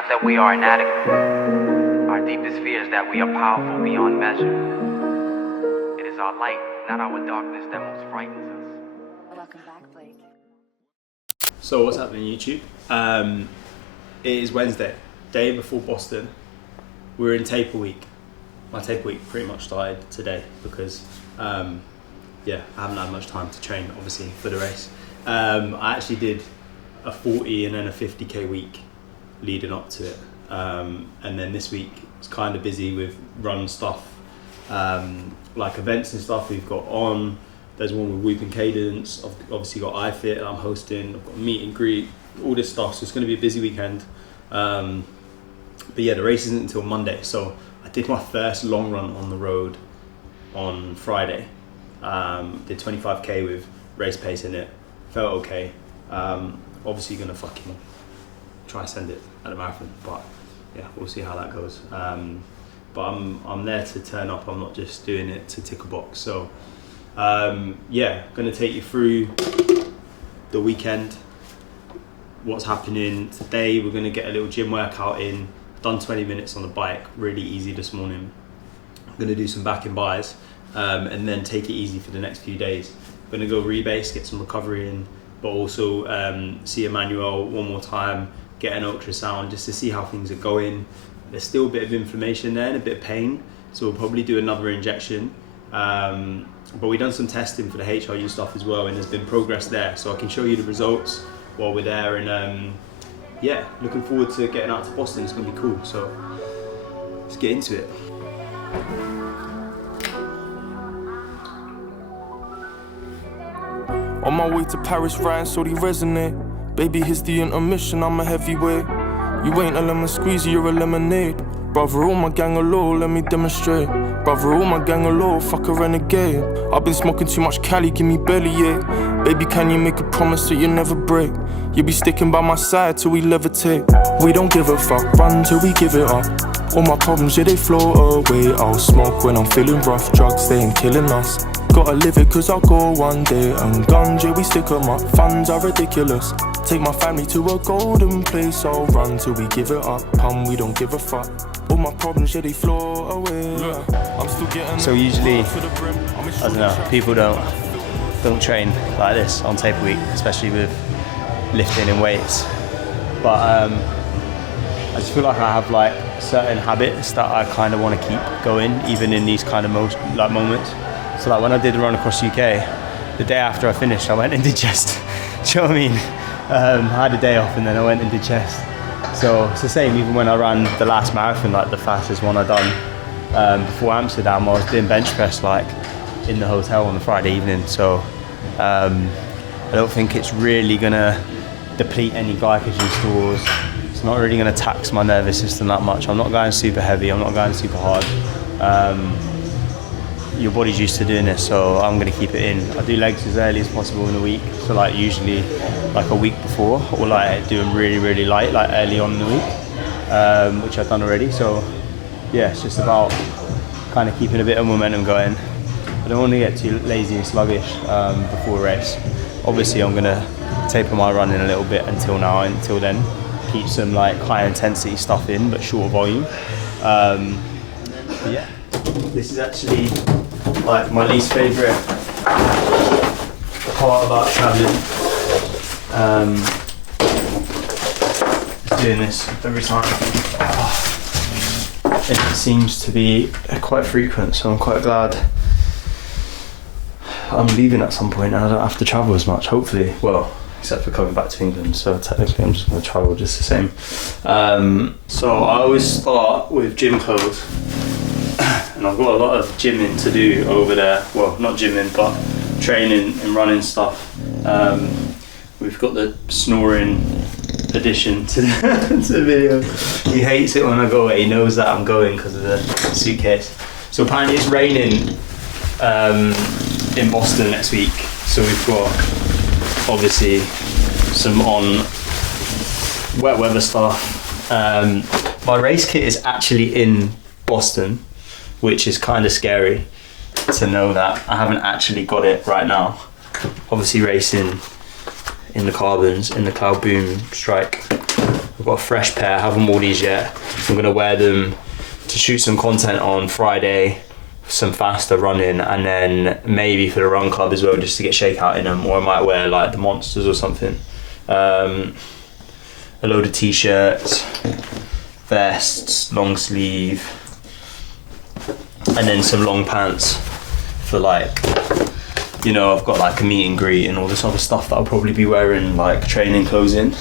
not that we are inadequate. Our deepest fear is that we are powerful beyond measure. It is our light, not our darkness, that most frightens us. Welcome back, Blake. So what's happening YouTube? It is Wednesday, day before Boston. We're in taper week. My taper week pretty much started today because I haven't had much time to train obviously for the race. I actually did a 40 and then a 50k week leading up to it, and then this week it's kind of busy with run stuff, like events and stuff we've got on. There's one with Whoop and Cadence. I've obviously got iFit that I'm hosting. I've got meet and greet, all this stuff, so it's going to be a busy weekend. But yeah, the race isn't until Monday, so I did my first long run on the road on Friday. Did 25k with race pace in it, felt okay. Obviously gonna fucking try send it at a marathon, but yeah, we'll see how that goes. But I'm there to turn up. I'm not just doing it to tick a box. So yeah, gonna take you through the weekend, what's happening today. We're gonna get a little gym workout in. Done 20 minutes on the bike, really easy this morning. I'm gonna do some back and buys, and then take it easy for the next few days. I'm gonna go rebase, get some recovery in, but also see Emmanuel one more time, get an ultrasound just to see how things are going. There's still a bit of inflammation there and a bit of pain, so we'll probably do another injection. But we've done some testing for the HRU stuff as well, and there's been progress there, so I can show you the results while we're there. And yeah, looking forward to getting out to Boston. It's gonna be cool, so let's get into it. On my way to Paris, writing so they resonate. Baby, here's the intermission, I'm a heavyweight. You ain't a lemon squeezy, you're a lemonade. Brother, all my gang are low, let me demonstrate. Brother, all my gang are low, fuck a renegade. I've been smoking too much Cali, give me bellyache. Baby, can you make a promise that you never break? You'll be sticking by my side till we levitate. We don't give a fuck, run till we give it up. All my problems, yeah, they float away. I'll smoke when I'm feeling rough, drugs, they ain't killing us. Gotta live it cause I'll go one day. And guns, yeah, we stick 'em up, funds are ridiculous. Take my family to a golden place. I'll run till we give it up, we don't give a fuck. All my problems, yeah, they float away. I'm still getting. So usually, I don't know, people don't train like this on taper week, especially with lifting and weights. But I just feel like I have like certain habits that I kind of want to keep going, even in these kind of moments. So like when I did the run across UK, the day after I finished, I went and did chest. Do you know what I mean? I had a day off and then I went and did chest. So it's the same even when I ran the last marathon, like the fastest one I done before Amsterdam. I was doing bench press like in the hotel on the Friday evening. So I don't think it's really gonna deplete any glycogen stores. It's not really gonna tax my nervous system that much. I'm not going super heavy, I'm not going super hard. Your body's used to doing this, so I'm gonna keep it in. I do legs as early as possible in the week, so like usually like a week before, or like doing really light, like early on in the week, which I've done already. So yeah, it's just about kind of keeping a bit of momentum going. I don't want to get too lazy and sluggish before a race. Obviously I'm gonna taper my running a little bit until then, keep some like high intensity stuff in, but shorter volume. But yeah, this is actually like my least favourite part about travelling. Doing this every time. It seems to be quite frequent, so I'm quite glad I'm leaving at some point and I don't have to travel as much, hopefully. Well, except for coming back to England, so technically I'm just going to travel just the same. So I always start with gym clothes. And I've got a lot of gymming to do over there. Well, not gymming, but training and running stuff. We've got the snoring addition to the video. He hates it when I go away. He knows that I'm going because of the suitcase. So apparently it's raining in Boston next week. So we've got obviously some on wet weather stuff. My race kit is actually in Boston, which is kind of scary to know that I haven't actually got it right now. Obviously racing in the carbons, in the Cloud Boom Strike. I've got a fresh pair, I haven't worn these yet. I'm gonna wear them to shoot some content on Friday, some faster running, and then maybe for the run club as well, just to get shakeout in them, or I might wear like the Monsters or something. A load of t-shirts, vests, long sleeve, and then some long pants for like, you know, I've got like a meet and greet and all this other stuff that I'll probably be wearing like training clothes in.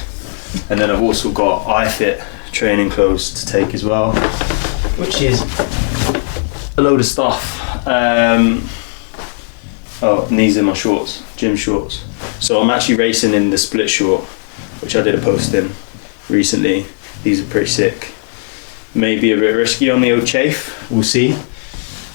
And then I've also got iFit training clothes to take as well, which is a load of stuff. Oh, and these are my shorts, gym shorts. So I'm actually racing in the split short, which I did a post in recently. These are pretty sick. Maybe a bit risky on the old chafe, we'll see.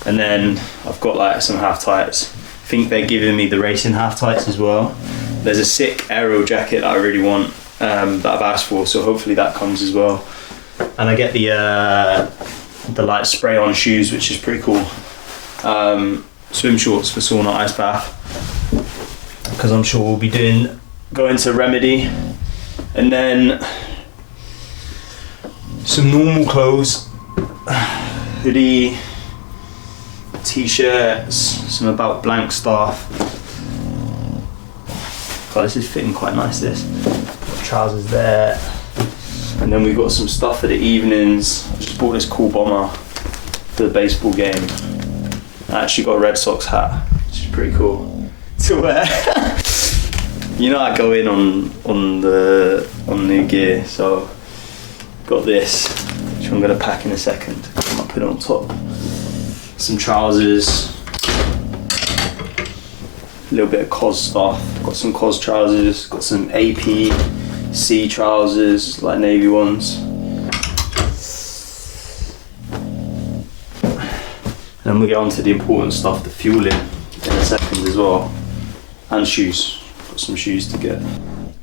And then I've got like some half tights. I think they're giving me the racing half tights as well. There's a sick aero jacket that I really want, that I've asked for, so hopefully that comes as well. And I get the like spray on shoes, which is pretty cool. Swim shorts for sauna ice bath, because I'm sure we'll be going to Remedy. And then some normal clothes, hoodie, t-shirts, some About Blank stuff. God, this is fitting quite nice, this. Got trousers there. And then we've got some stuff for the evenings. I just bought this cool bomber for the baseball game. I actually got a Red Sox hat, which is pretty cool to wear. You know, I go in on the gear, so got this, which I'm gonna pack in a second. I might put it on top. Some trousers, a little bit of COS stuff. Got some COS trousers, got some APC trousers, like navy ones. And then we'll get on to the important stuff, the fueling, in a second as well. And shoes. Got some shoes to get.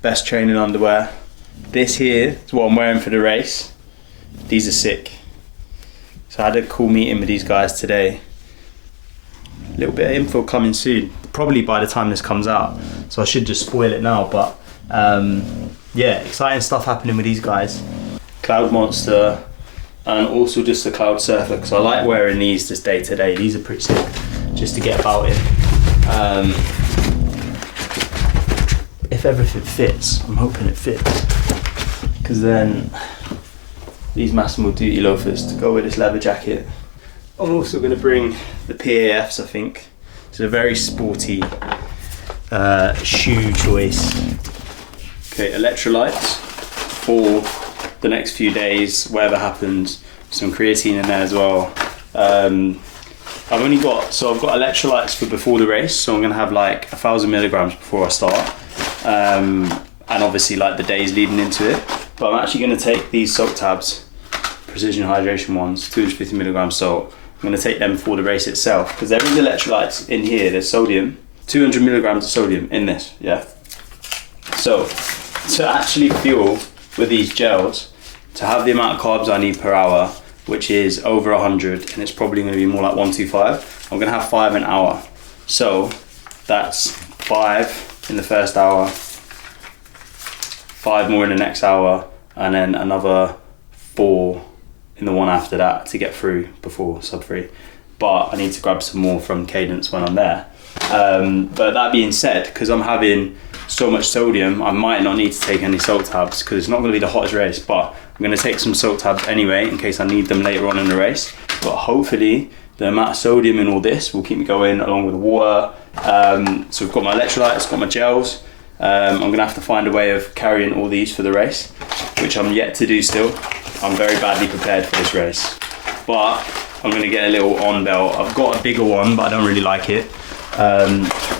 Best training underwear. This here is what I'm wearing for the race. These are sick. So I had a cool meeting with these guys today. A little bit of info coming soon. Probably by the time this comes out. So I should just spoil it now, but yeah, exciting stuff happening with these guys. Cloud Monster, and also just the Cloud Surfer, because I like wearing these just day to day. These are pretty sick, just to get about in. If everything fits, I'm hoping it fits, because then these Massimo Duty loafers to go with this leather jacket. I'm also going to bring the PAFs, I think. It's a very sporty shoe choice. Okay, electrolytes for the next few days, whatever happens. Some creatine in there as well. I've got electrolytes for before the race, so I'm gonna have like 1,000 milligrams before I start, and obviously like the days leading into it. But I'm actually gonna take these salt tabs, precision hydration ones, 250 milligrams salt. I'm gonna take them for the race itself, because there is electrolytes in here. There's sodium, 200 milligrams of sodium in this, yeah. So to actually fuel with these gels, to have the amount of carbs I need per hour, which is over 100, and it's probably going to be more like 125, I'm going to have 5 an hour. So that's 5 in the first hour, 5 more in the next hour, and then another 4 in the one after that to get through before sub 3. But I need to grab some more from Cadence when I'm there. But that being said, because I'm having so much sodium, I might not need to take any salt tabs, because it's not going to be the hottest race, but I'm going to take some salt tabs anyway in case I need them later on in the race. But hopefully the amount of sodium in all this will keep me going, along with the water. So we've got my electrolytes, got my gels. I'm going to have to find a way of carrying all these for the race, which I'm yet to do still. I'm very badly prepared for this race, but I'm going to get a little on belt. I've got a bigger one, but I don't really like it.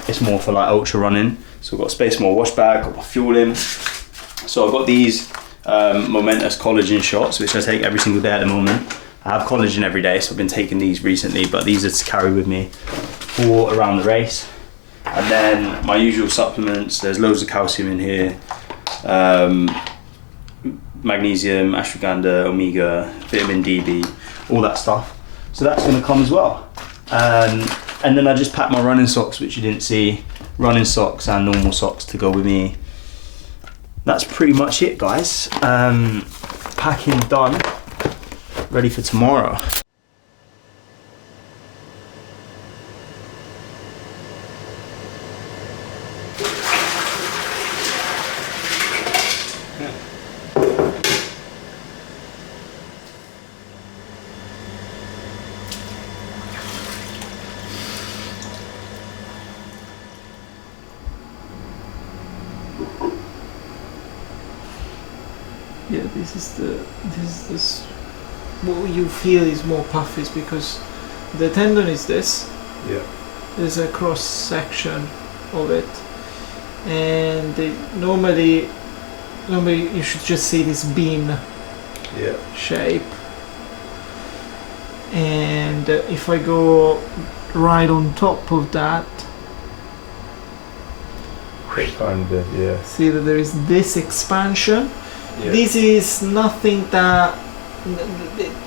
It's more for like ultra running. So I've got a Space More wash bag, got my fueling. So I've got these Momentous collagen shots, which I take every single day at the moment. I have collagen every day, so I've been taking these recently, but these are to carry with me for around the race. And then my usual supplements, there's loads of calcium in here, magnesium, ashwagandha, omega, vitamin DB, all that stuff. So that's going to come as well. And then I just packed my running socks, which you didn't see, running socks and normal socks to go with me. that's pretty much it, guys. Packing done, ready for tomorrow. Yeah, this is what you feel is more puffy is because the tendon is this. Yeah. There's a cross section of it, and normally you should just see this bean shape. And if I go right on top of that, Kind of, yeah. see that there is this expansion. Yeah. This is nothing that.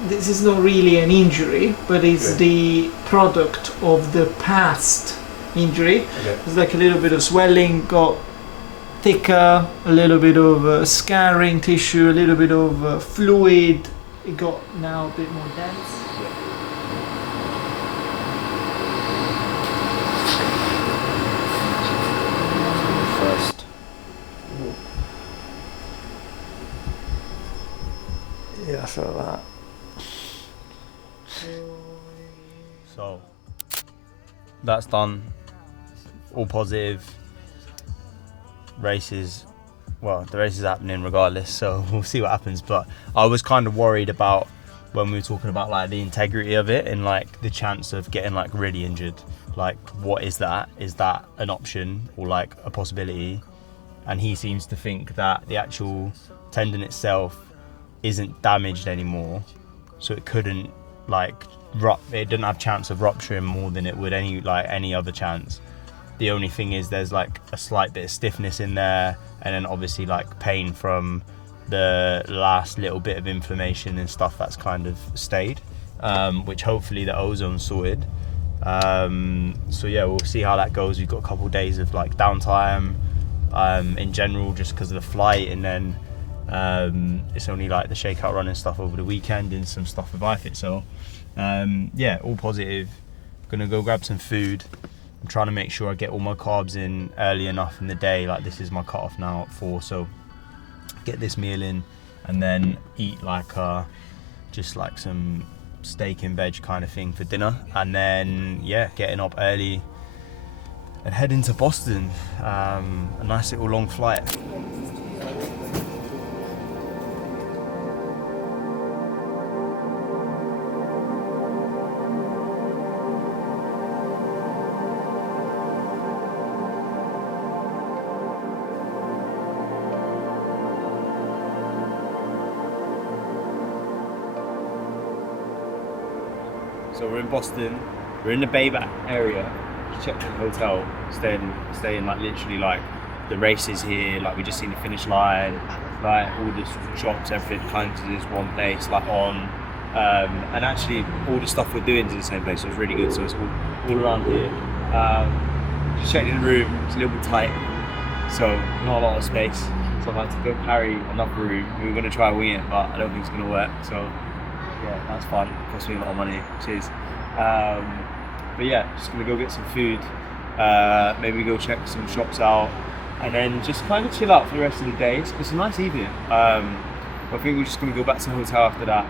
This is not really an injury, but it's the product of the past injury. Okay. It's like a little bit of swelling, got thicker, a little bit of scarring tissue, a little bit of fluid. It got now a bit more dense. First. Yeah, I felt that. So that's done. All positive. Races. Well, the race is happening regardless, so we'll see what happens. But I was kind of worried about when we were talking about like the integrity of it and like the chance of getting like really injured. Like, what is that? Is that an option or like a possibility? And he seems to think that the actual tendon itself isn't damaged anymore, so it couldn't like it didn't have chance of rupturing more than it would any other chance. The only thing is there's like a slight bit of stiffness in there, and then obviously like pain from the last little bit of inflammation and stuff that's kind of stayed, which hopefully the ozone sorted. So yeah, we'll see how that goes. We've got a couple of days of like downtime in general just because of the flight, and then it's only like the shakeout run and stuff over the weekend and some stuff with iFIT. So yeah, all positive. Gonna go grab some food. I'm trying to make sure I get all my carbs in early enough in the day. Like, this is my cutoff now at 4, so get this meal in and then eat like just like some steak and veg kind of thing for dinner, and then yeah, getting up early and heading to Boston. A nice little long flight. So we're in Boston, we're in the Bayback area, just checked in the hotel, staying like literally like the race is here, like we just seen the finish line, like all the shops, everything kind of is one place, like on, and actually all the stuff we're doing is in the same place, so it's really good, so it's all around here. Just checked in the room, it's a little bit tight, so not a lot of space, so I've had to go carry another room. We were going to try and wing it, but I don't think it's going to work, so yeah, that's fun. It cost me a lot of money. Cheers. But yeah, just gonna go get some food. Maybe go check some shops out, and then just kind of chill out for the rest of the day. It's a nice evening. I think we're just gonna go back to the hotel after that,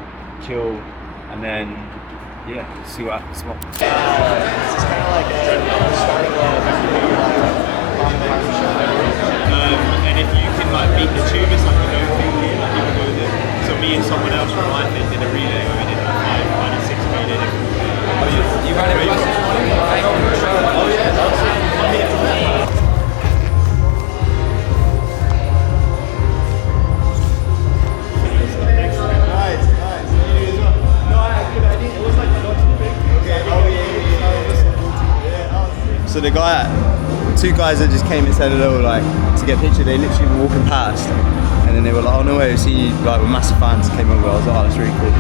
chill, and then yeah, see what happens tomorrow. It's kind of like and if you can like beat the tube, it's like a no thing here. Like, you can go there. So me and someone else from iFIT did a relay where we did like 5 and 6 minutes. you ran it plus 20, right? Oh yeah. So the two guys that just came and said hello, like to get a picture, they literally were walking past, and then they were like, "Oh no way, we see you!" Like, we're massive fans. Came over, I was like, "Oh, that's really cool."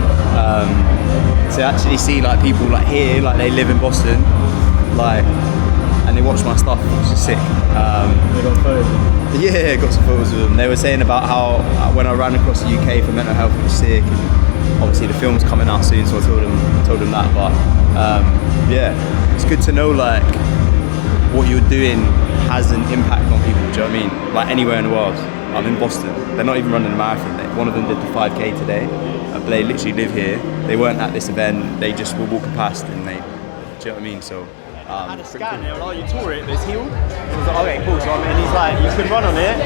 To actually see like people like here, like they live in Boston, like, and and they watched my stuff, which is sick. They got photos. Yeah, got some photos of them. They were saying about how when I ran across the UK for mental health, it was sick, and obviously the film's coming out soon, so I told them that. But yeah, it's good to know like what you're doing has an impact on people. Do you know what I mean? Like anywhere in the world. I'm in Boston. They're not even running a marathon. One of them did the 5K today. They literally live here. They weren't at this event. They just were walking past, and they. Do you know what I mean? So. I had a scan. They were like, "You tore it, but it's healed." And I was like, "Okay, cool." So and he's like, "You can run on it.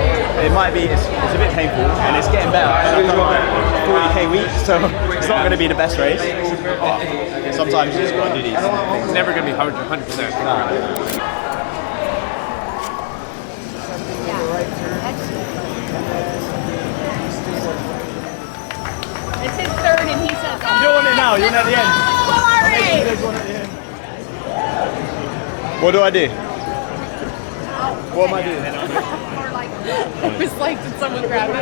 It might be. It's a bit painful, and it's getting better." And I've done like 40k week, so it's not going to be the best race. But sometimes you just got to do these. It's never going to be 100%. It's his third, and he says, You don't want it now. You want it at the end. "Well, all right." You guys want it at the end. What do I do? What am I doing? It was like, did someone grab me?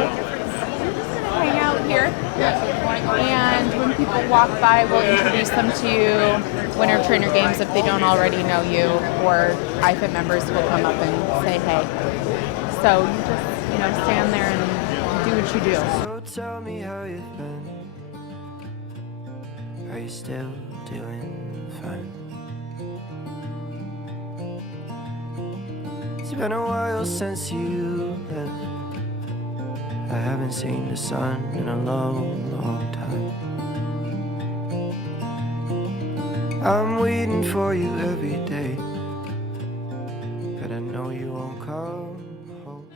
Hang out here. And when people walk by, we'll introduce them to Winter Trainer Games if they don't already know you, or iFit members will come up and say hey. So you just, stand there and do what you do. So tell me how you've been. Are you still doing fine? It's been a while since you left. I haven't seen the sun in a long, long time. I'm waiting for you every day, but I know you won't come home.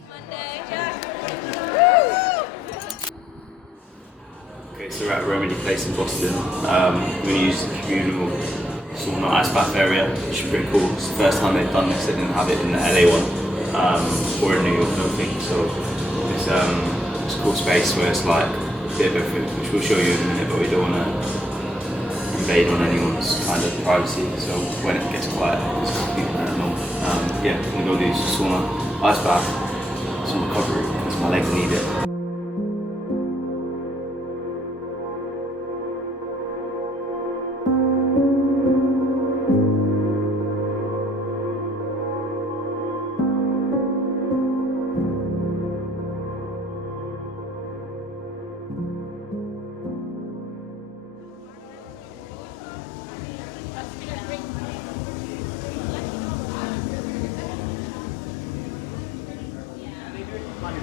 Okay, so we're at Romany Place in Boston. We're going to use the communal sauna ice bath area, which is pretty cool. It's the first time they've done this. They didn't have it in the LA one or in New York, I don't think. So it's a cool space where it's like a bit of everything, which we'll show you in a minute, but we don't want to invade on anyone's kind of privacy. So when it gets quiet, there's a couple people there and all. Yeah, we're going to go do sauna, ice bath, some recovery because my legs need it.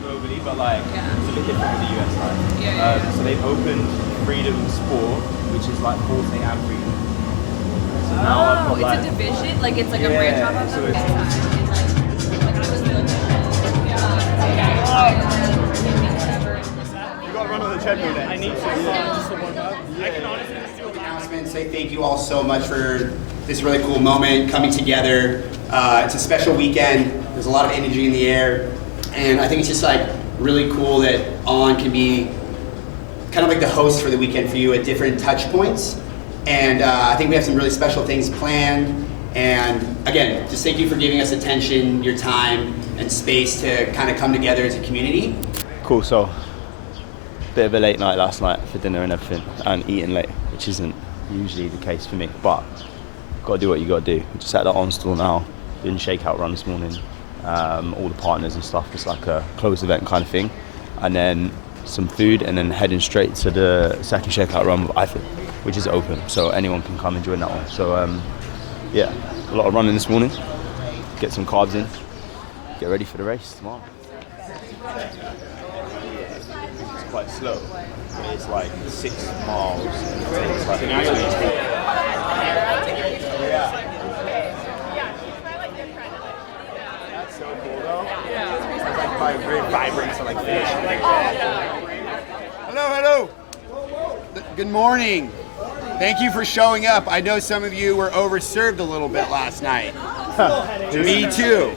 Globally, but like it's a bit different with the US side. So they've opened Freedom Sport, which is like Forte and Freedom. So now I've got, it's a division? Like it's like a branch off of so them? You gotta run on the treadmill then. I need to. Just to warm up. I can honestly just do announcement, say thank you all so much for this really cool moment coming together. It's a special weekend. There's a lot of energy in the air. And I think it's just like really cool that On can be kind of like the host for the weekend for you at different touch points. And I think we have some really special things planned. And again, just thank you for giving us attention, your time, and space to kind of come together as a community. Cool, so bit of a late night last night for dinner and everything, and eating late, which isn't usually the case for me, but gotta do what you gotta do. We're just at the On stall now, doing a shakeout run this morning. All the partners and stuff, it's like a closed event kind of thing, and then some food, and then heading straight to the second shakeout run with Ifit, which is open, so anyone can come and join that one. So yeah, a lot of running this morning, get some carbs in, get ready for the race tomorrow. It's quite slow, it's like 6 miles, and it takes like so cool though. Yeah. It's like vibrating to like fish. Hello. Good morning. Thank you for showing up. I know some of you were overserved a little bit last night. Me too.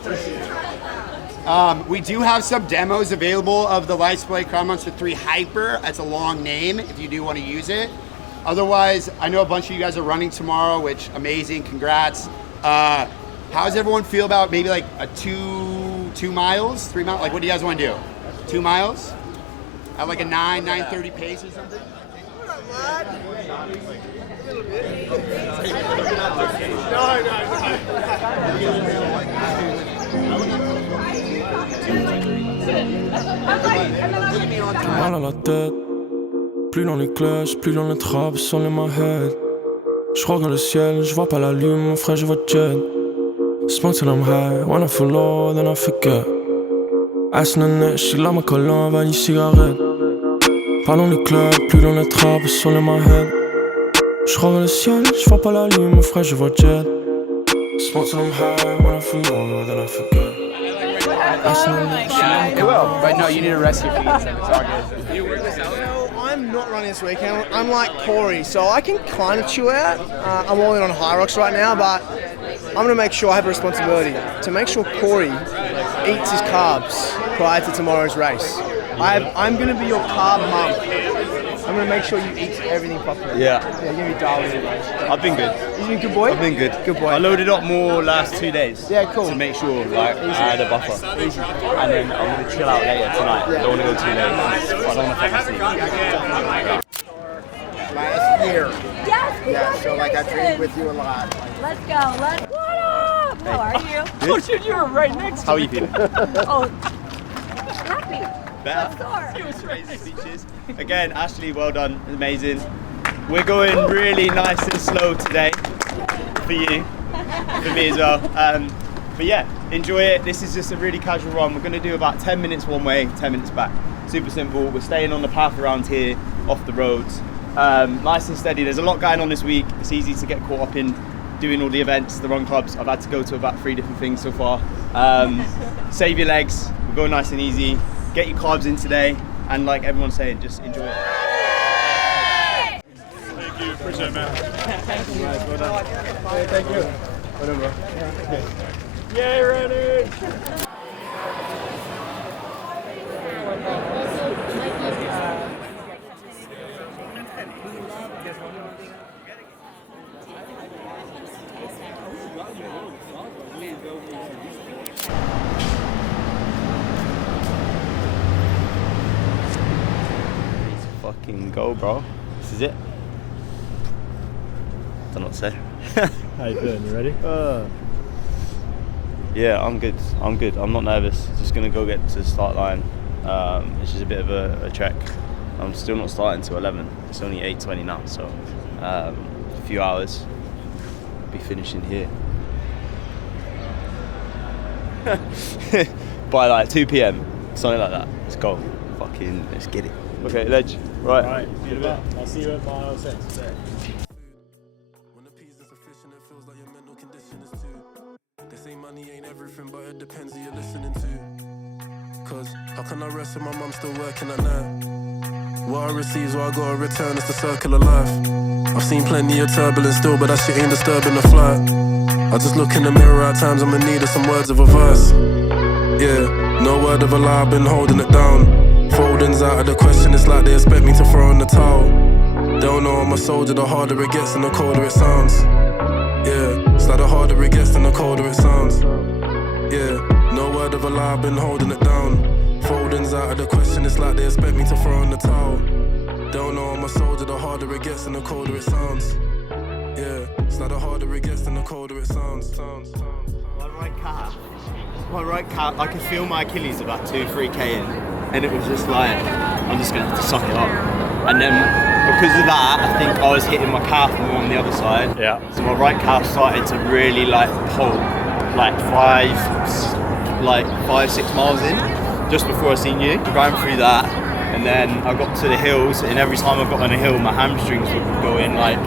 We do have some demos available of the Life Display Crown Monster 3 Hyper. That's a long name if you do want to use it. Otherwise, I know a bunch of you guys are running tomorrow, which amazing, congrats. How does everyone feel about maybe like a 2 miles, 3 miles? Like what do you guys want to do? 2 miles? At like a 9:30 pace or something? Mal à la tête, plus dans les clutches, plus dans les trappes, sont in my head. Je regarde le ciel, je vois pas la lune, mon frère je vois jet. Smoke till I'm high, when I feel low, then I forget. Ice in the net, she like ma cologne, vanille cigarette. Pas dans les clubs, plus dans les trappes, sont in my head. Je regarde le ciel, je vois pas la lune, mon frère je vois jet. Smoke till I'm high, when I feel low, then I forget. Ice in the net, she like It will, but no, you need to rest your feet. So it's all good. You work this out? I'm not running this weekend. I'm like Corey, so I can kind of chill out. I'm all in on high rocks right now, but I'm going to make sure I have a responsibility to make sure Corey eats his carbs prior to tomorrow's race. I'm going to be your carb mum. I'm going to make sure you eat everything properly. Yeah. Yeah, you're going to be dialed in. I've been good. You've been good boy? I've been good. Good boy. I loaded up more last 2 days. Yeah, cool. To make sure like I had a buffer. Easy. And then I'm going to chill out later tonight. Yeah. I don't want to go too late. I don't want to fall asleep. Last year. Yes, we Yeah, love so like I Jason. trained with you a lot. Let's go. What up? How are you? Oh shit, you were right next to How are you feeling? Oh, happy. Better? Sore. Crazy speeches. Again, Ashley, well done. Amazing. We're going really nice and slow today. For you. For me as well. But yeah, enjoy it. This is just a really casual run. We're going to do about 10 minutes one way, 10 minutes back. Super simple. We're staying on the path around here, off the roads. Nice and steady. There's a lot going on this week. It's easy to get caught up in doing all the events, the run clubs. I've had to go to about 3 different things so far. Save your legs. We're going nice and easy. Get your carbs in today. And like everyone's saying, just enjoy it. Thank you. Appreciate it, man. Thank you. Well done. Hey, thank you. Whatever. Yay, running! Fucking go, bro. This is it. Don't know what to say. How you feeling? You ready? Yeah, I'm good. I'm not nervous. Just gonna go get to the start line. It's just a bit of a trek. I'm still not starting till 11. It's only 8:20 now, so a few hours. I'll be finishing here. By like 2 p.m, something like that. Let's go. Fucking, let's get it. Okay, Ledge. Right. Alright, I'll see you at mile 6. When the peas insufficient, it feels like your mental condition is too. They say money ain't everything, but it depends who you're listening to. Cause how can I rest if my mum's still working at night? What I receive's what I gotta return, it's the circle of life. I've seen plenty of turbulence still, but that shit ain't disturbing the flight. I just look in the mirror at times, I'm in need of some words of advice. Yeah, no word of a lie, I've been holding it down. Folding's out of the question, it's like they expect me to throw in the towel. Don't know I'm a soldier, the harder it gets and the colder it sounds. Yeah, it's like the harder it gets and the colder it sounds. Yeah, no word of a lie, I've been holding it down. Folding's out of the question, it's like they expect me to throw in the towel. Don't know I'm a soldier, the harder it gets and the colder it sounds. Yeah, it's like the harder it gets and the colder it sounds. My right calf, I could feel my Achilles about 2-3k in, and it was just like, I'm just gonna have to suck it up. And then because of that, I think I was hitting my calf more on the other side. Yeah. So my right calf started to really like pull, like 5, 6 miles in, just before I seen you. Ran through that, and then I got to the hills, and every time I got on a hill, my hamstrings would go in like,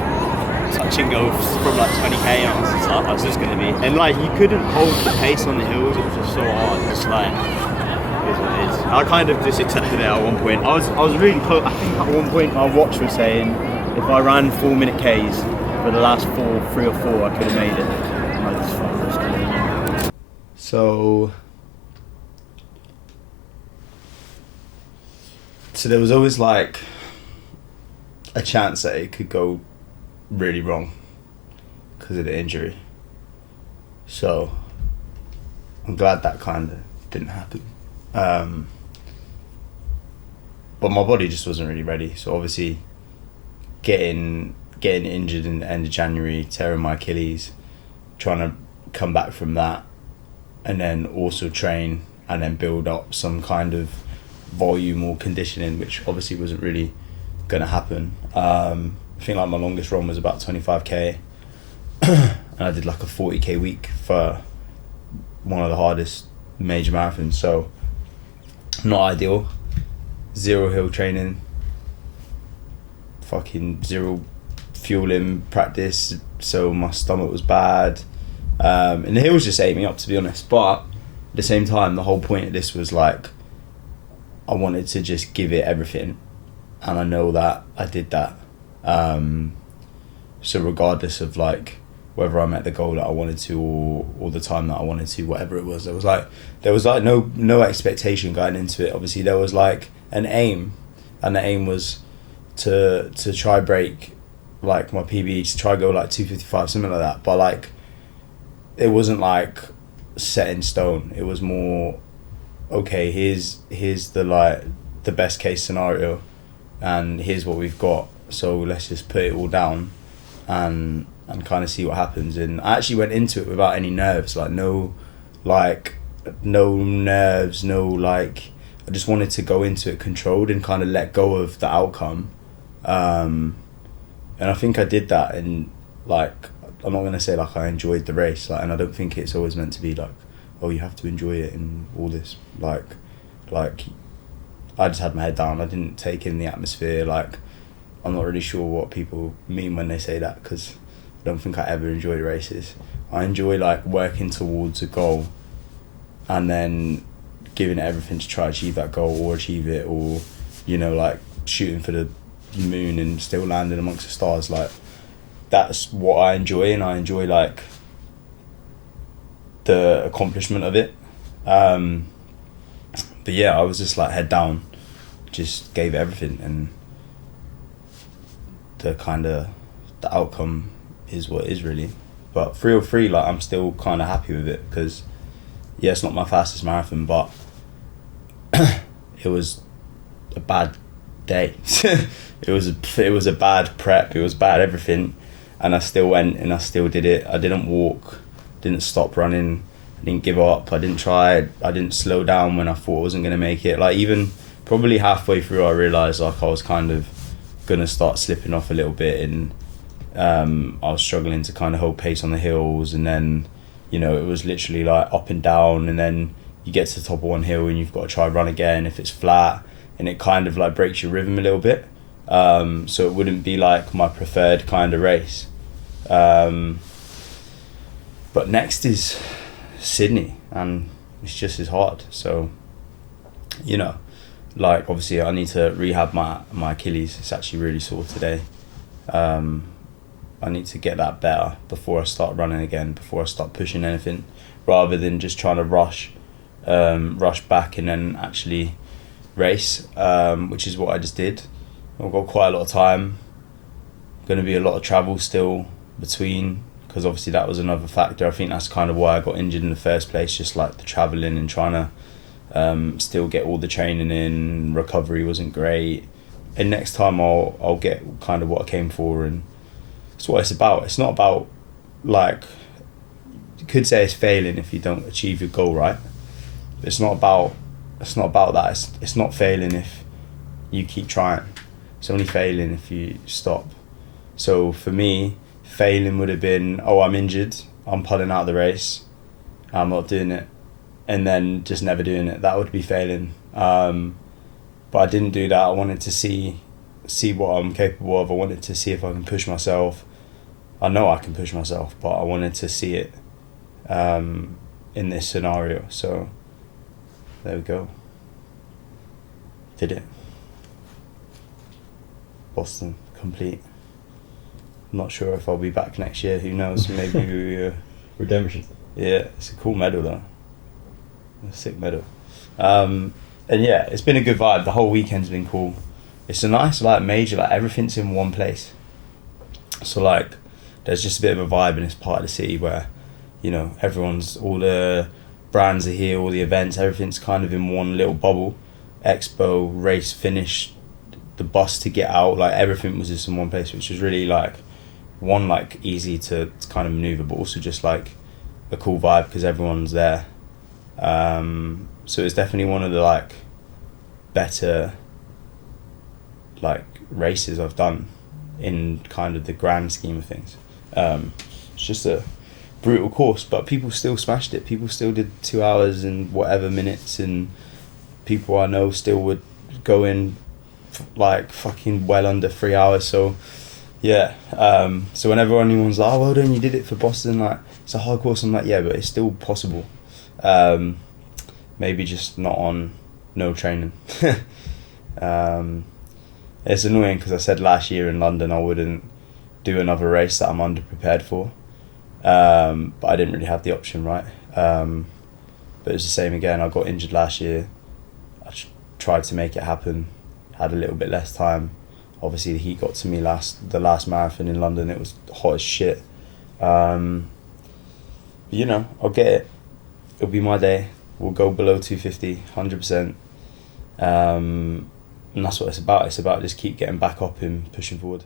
touching go from like 20k, and I was just gonna be, and like you couldn't hold the pace on the hills. It was just so hard. Just like it is what it is. I kind of just accepted it at one point. I was really close. I think at one point my watch was saying if I ran 4-minute Ks for the last 3 or 4, I could have made it. And I just thought I was gonna. So there was always like a chance that it could go really wrong because of the injury. So I'm glad that kind of didn't happen. But my body just wasn't really ready. So obviously getting getting injured in the end of January, tearing my Achilles, trying to come back from that, and then also train and then build up some kind of volume or conditioning, which obviously wasn't really going to happen. I think like my longest run was about 25k, and I did like a 40k week for one of the hardest major marathons, so not ideal. 0 hill training, fucking 0 fueling practice, so my stomach was bad, and the hills just ate me up, to be honest. But at the same time, the whole point of this was like I wanted to just give it everything, and I know that I did that. So regardless of like whether I met the goal that I wanted to or the time that I wanted to, whatever it was, there was like no expectation going into it. Obviously there was like an aim, and the aim was to try break like my PB, to try go like 255, something like that. But like it wasn't like set in stone. It was more, okay, here's the like the best case scenario, and here's what we've got, so let's just put it all down and kind of see what happens. And I actually went into it without any nerves, like no nerves, no like, I just wanted to go into it controlled and kind of let go of the outcome, and I think I did that. And like, I'm not gonna say like I enjoyed the race, like, and I don't think it's always meant to be like, oh, you have to enjoy it and all this, like I just had my head down. I didn't take in the atmosphere. Like, I'm not really sure what people mean when they say that, because I don't think I ever enjoyed races. I enjoy like working towards a goal and then giving it everything to try achieve that goal or achieve it, or, you know, like shooting for the moon and still landing amongst the stars. Like, that's what I enjoy, and I enjoy like the accomplishment of it. But yeah, I was just like head down, just gave it everything, and the outcome is what it is really. But 303, like, I'm still kind of happy with it, because yeah, it's not my fastest marathon, but it was a bad day. it was a bad prep, it was bad everything, and I still went and I still did it. I didn't walk, didn't stop running, I didn't give up, I didn't try, I didn't slow down when I thought I wasn't going to make it. Like, even probably halfway through I realised like I was kind of going to start slipping off a little bit, and I was struggling to kind of hold pace on the hills, and then, you know, it was literally like up and down, and then you get to the top of one hill and you've got to try run again if it's flat, and it kind of like breaks your rhythm a little bit, so it wouldn't be like my preferred kind of race. But next is Sydney, and it's just as hard. So, you know, like, obviously I need to rehab my Achilles. It's actually really sore today. I need to get that better before I start running again, before I start pushing anything, rather than just trying to rush back and then actually race, which is what I just did. I've got quite a lot of time. Going to be a lot of travel still between, because obviously that was another factor. I think that's kind of why I got injured in the first place, just like the travelling and trying to still get all the training in. Recovery wasn't great, and next time I'll get kind of what I came for, and that's what it's about. It's not about, like, you could say it's failing if you don't achieve your goal, right? But it's not about that. It's not failing if you keep trying. It's only failing if you stop. So for me, failing would have been, oh, I'm injured, I'm pulling out of the race, I'm not doing it, and then just never doing it. That would be failing. But I didn't do that. I wanted to see what I'm capable of. I wanted to see if I can push myself. I know I can push myself, but I wanted to see it in this scenario. So there we go. Did it. Boston, complete. Not sure if I'll be back next year. Who knows? Maybe redemption. Yeah, it's a cool medal though. A sick medal. And yeah, it's been a good vibe. The whole weekend's been cool. It's a nice like major, like everything's in one place. So like, there's just a bit of a vibe in this part of the city where, you know, all the brands are here, all the events, everything's kind of in one little bubble. Expo, race finish, the bus to get out, like everything was just in one place, which was really like one, like easy to kind of maneuver, but also just like a cool vibe because everyone's there. So it's definitely one of the like better like races I've done in kind of the grand scheme of things. It's just a brutal course, but people still smashed it. People still did 2 hours and whatever minutes, and people I know still would go in like fucking well under 3 hours. So yeah, so whenever anyone's like, oh well done, you did it for Boston, like it's a hard course, I'm like, yeah, but it's still possible. Maybe just not on no training. It's annoying because I said last year in London I wouldn't do another race that I'm underprepared for, but I didn't really have the option, right? But it's the same again. I got injured last year. I tried to make it happen, had a little bit less time. Obviously the heat got to me the last marathon in London. It was hot as shit. But, you know, I'll get it. It'll be my day. We'll go below 250, 100%. And that's what it's about. It's about just keep getting back up and pushing forward.